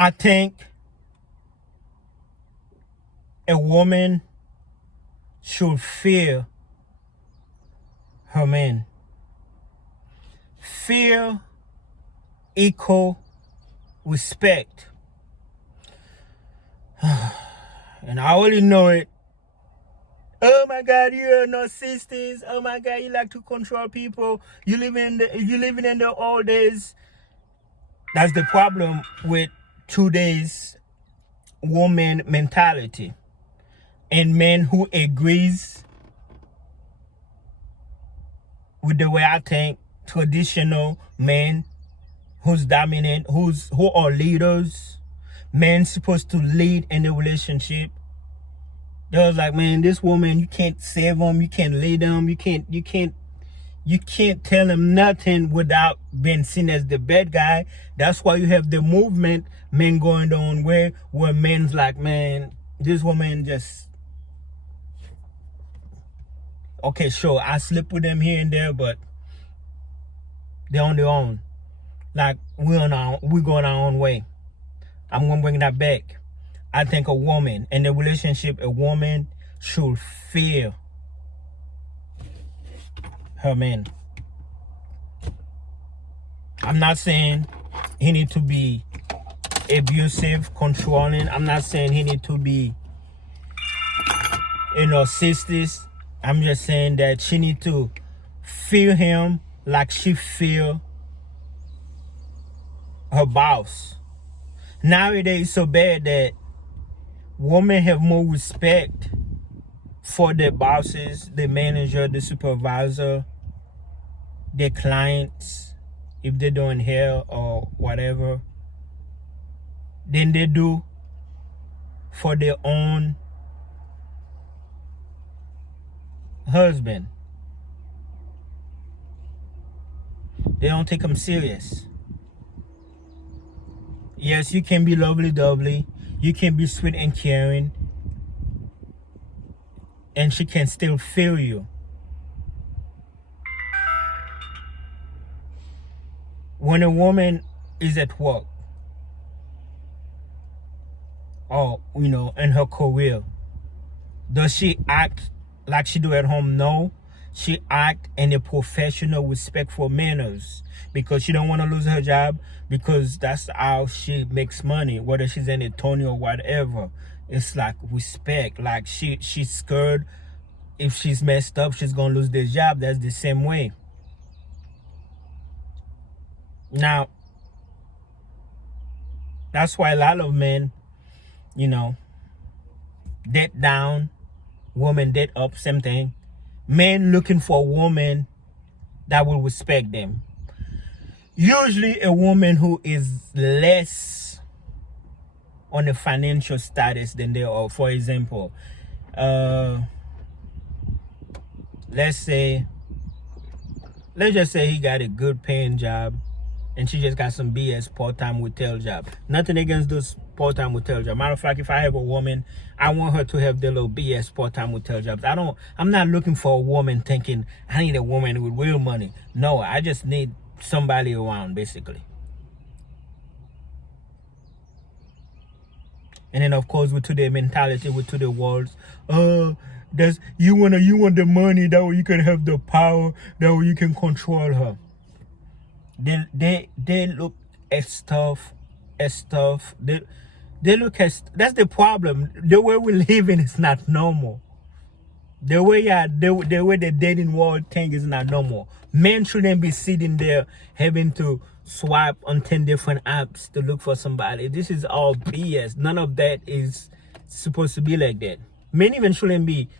I think a woman should fear her man. Fear equal respect. And I already know it. Oh my God, you're a narcissist. Oh my God, you like to control people. You living in the old days. That's the problem with today's woman mentality. And men who agrees with the way I think, traditional men who's dominant, who are leaders, men supposed to lead in the relationship. They was like, man, this woman, you can't save them, you can't lead them, you can't tell him nothing without being seen as the bad guy. That's why you have the movement, men going on where men's like, man, this woman just, okay, sure, I sleep with them here and there, but they're on their own. Like we're going our own way. I'm gonna bring that back. I think a woman in a relationship, a woman should fear her man. I'm not saying he need to be abusive, controlling. I'm not saying he need to be, narcissist. I'm just saying that she need to fear him like she fear her boss. Nowadays, it's so bad that women have more respect for their bosses, the manager, the supervisor, their clients, if they're doing hair or whatever, than they do for their own husband. They don't take them serious. Yes, you can be lovely-dovely, you can be sweet and caring, and she can still feel you. When a woman is at work or, in her career, does she act like she do at home? No. She act in a professional, respectful manners because she don't want to lose her job, because that's how she makes money, whether she's in a Tony or whatever. It's like respect. Like she's scared if she's messed up, she's gonna lose this job. That's the same way. Now, that's why a lot of men, dead down, woman dead up, same thing. Men looking for a woman that will respect them. Usually a woman who is less on a financial status than they are. For example, let's just say he got a good paying job and she just got some BS part-time hotel job. Nothing against those part-time hotel job. Matter of fact, if I have a woman, I want her to have the little BS part-time hotel jobs. I'm not looking for a woman thinking I need a woman with real money. No, I just need somebody around, basically. And then of course with today mentality, with today worlds, you want the money, that way you can have the power, that way you can control her. They look at stuff they look at, that's the problem. The way we live in is not normal. The way the dating world thing is not normal. Men shouldn't be sitting there having to swipe on 10 different apps to look for somebody. This is all BS. None of that is supposed to be like that. Men even shouldn't be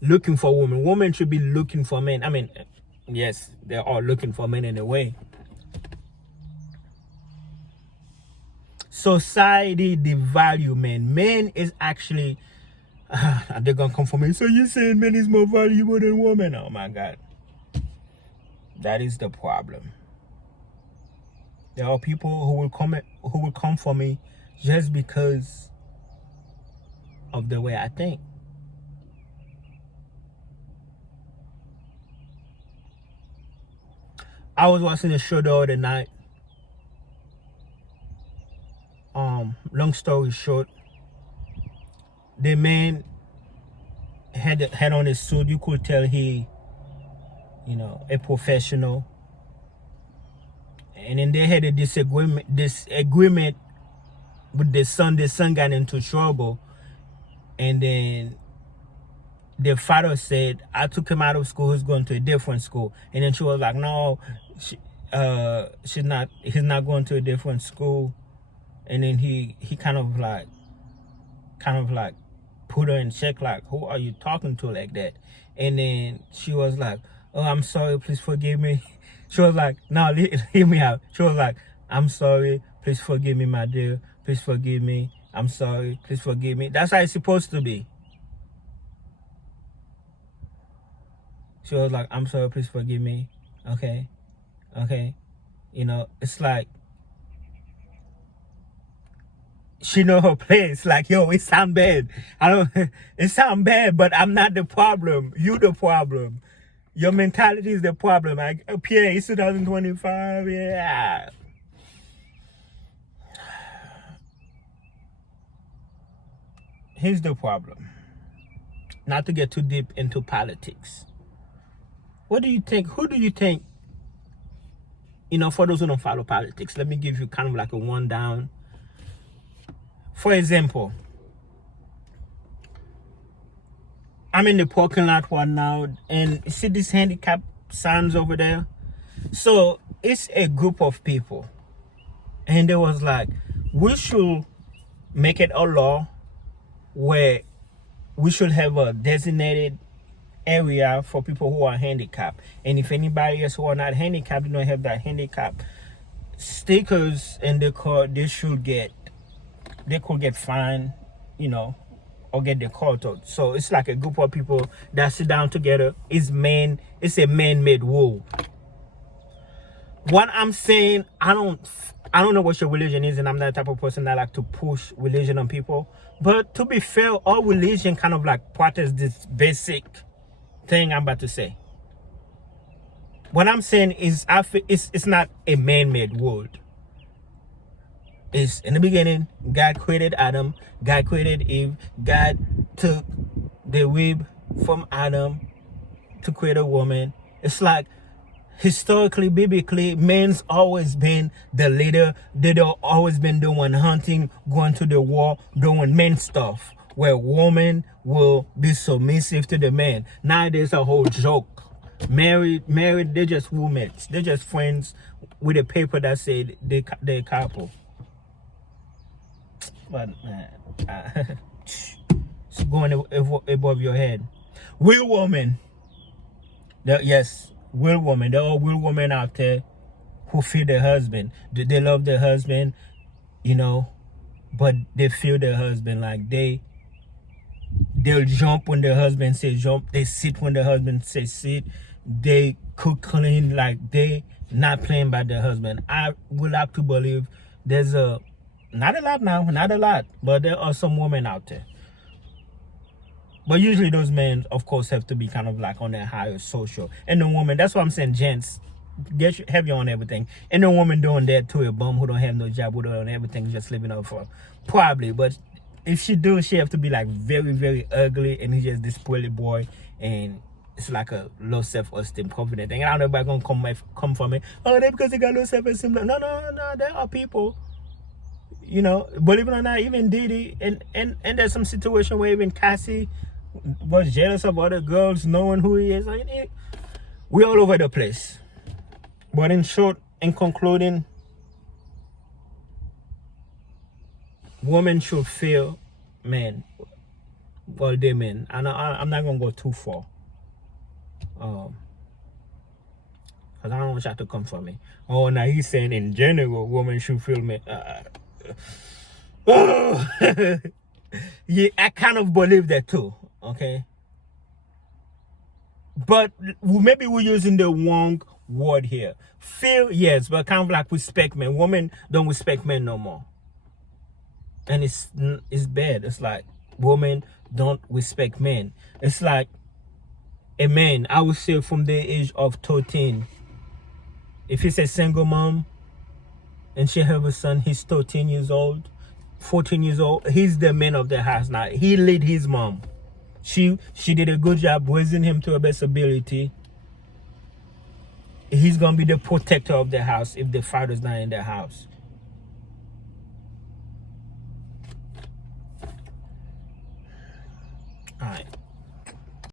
looking for women. Women should be looking for men. I mean, yes, they're all looking for men in a way. Society devalue men. Men is actually, they're gonna come for me. So you're saying men is more valuable than women? Oh my God. That is the problem. There are people who will come for me just because of the way I think. I was watching a show the other night. long story short, the man had on his suit. You could tell he, a professional. And then they had a disagreement with the son. The son got into trouble, and then the father said, I took him out of school, he's going to a different school. And then she was like, no, he's not going to a different school. And then he kind of like put her in check, like, who are you talking to like that? And then she was like, oh, I'm sorry, please forgive me. She was like, no, hear me out. She was like, I'm sorry, please forgive me, my dear. Please forgive me. I'm sorry, please forgive me. That's how it's supposed to be. She was like, I'm sorry, please forgive me. Okay. It's like, she know her place. Like, yo, it sound bad. It sound bad, but I'm not the problem. You the problem. Your mentality is the problem. Like, Pierre, it's 2025, yeah. Here's the problem. Not to get too deep into politics. What do you think? Who do you think, for those who don't follow politics, let me give you kind of like a rundown. For example, I'm in the parking lot right now, and you see these handicap signs over there? So it's a group of people, and they was like, we should make it a law where we should have a designated area for people who are handicapped, and if anybody else who are not handicapped, don't have that handicap stickers in the car, they could get fined, or get the car towed. So it's like a group of people that sit down together. It's a man-made rule. What I'm saying, I don't know what your religion is, and I'm not the type of person that like to push religion on people. But to be fair, all religion kind of like practice this basic thing I'm about to say. What I'm saying is, it's not a man-made world. It's in the beginning, God created Adam, God created Eve, God took the rib from Adam to create a woman. It's like, historically, biblically, men's always been the leader. They've always been doing hunting, going to the war, doing men stuff, where women will be submissive to the man. Now there's a whole joke. Married, they're just women. They're just friends with a paper that said they're a couple. But man, it's going above your head. Real women. Yes, real women. There are real women out there who feel their husband. They love their husband, but they feel their husband. Like they'll jump when their husband says jump. They sit when their husband says sit. They cook clean. Like they not playing by their husband. I would like to believe there's not a lot, but there are some women out there. But usually those men, of course, have to be kind of like on their higher social. And the woman, that's what I'm saying, gents, have your own everything. And the woman doing that to a bum who don't have no job, who don't have everything, just living off for probably. But if she do, she have to be like very, very ugly, and he's just this spoiled boy, and it's like a low self-esteem, confident thing. And I don't know if I'm gonna come for me. Oh, that's because they got low self-esteem. No, there are people. Believe it or not, even Diddy, and there's some situation where even Cassie was jealous of other girls knowing who he is. We're all over the place. But in short, in concluding, women should feel men. Well, they men. And I'm not going to go too far. Because I don't want y'all to come for me. Oh, now he's saying in general, women should feel men. Yeah, I kind of believe that too. Okay, but maybe we're using the wrong word here. Feel, yes, but kind of like respect men. Women don't respect men no more, and it's bad. It's like women don't respect men. It's like a man, I would say from the age of 13, if he's a single mom and she have a son, he's 13 years old, 14 years old. He's the man of the house now. He lead his mom. She did a good job raising him to her best ability. He's gonna be the protector of the house if the father's not in the house. All right.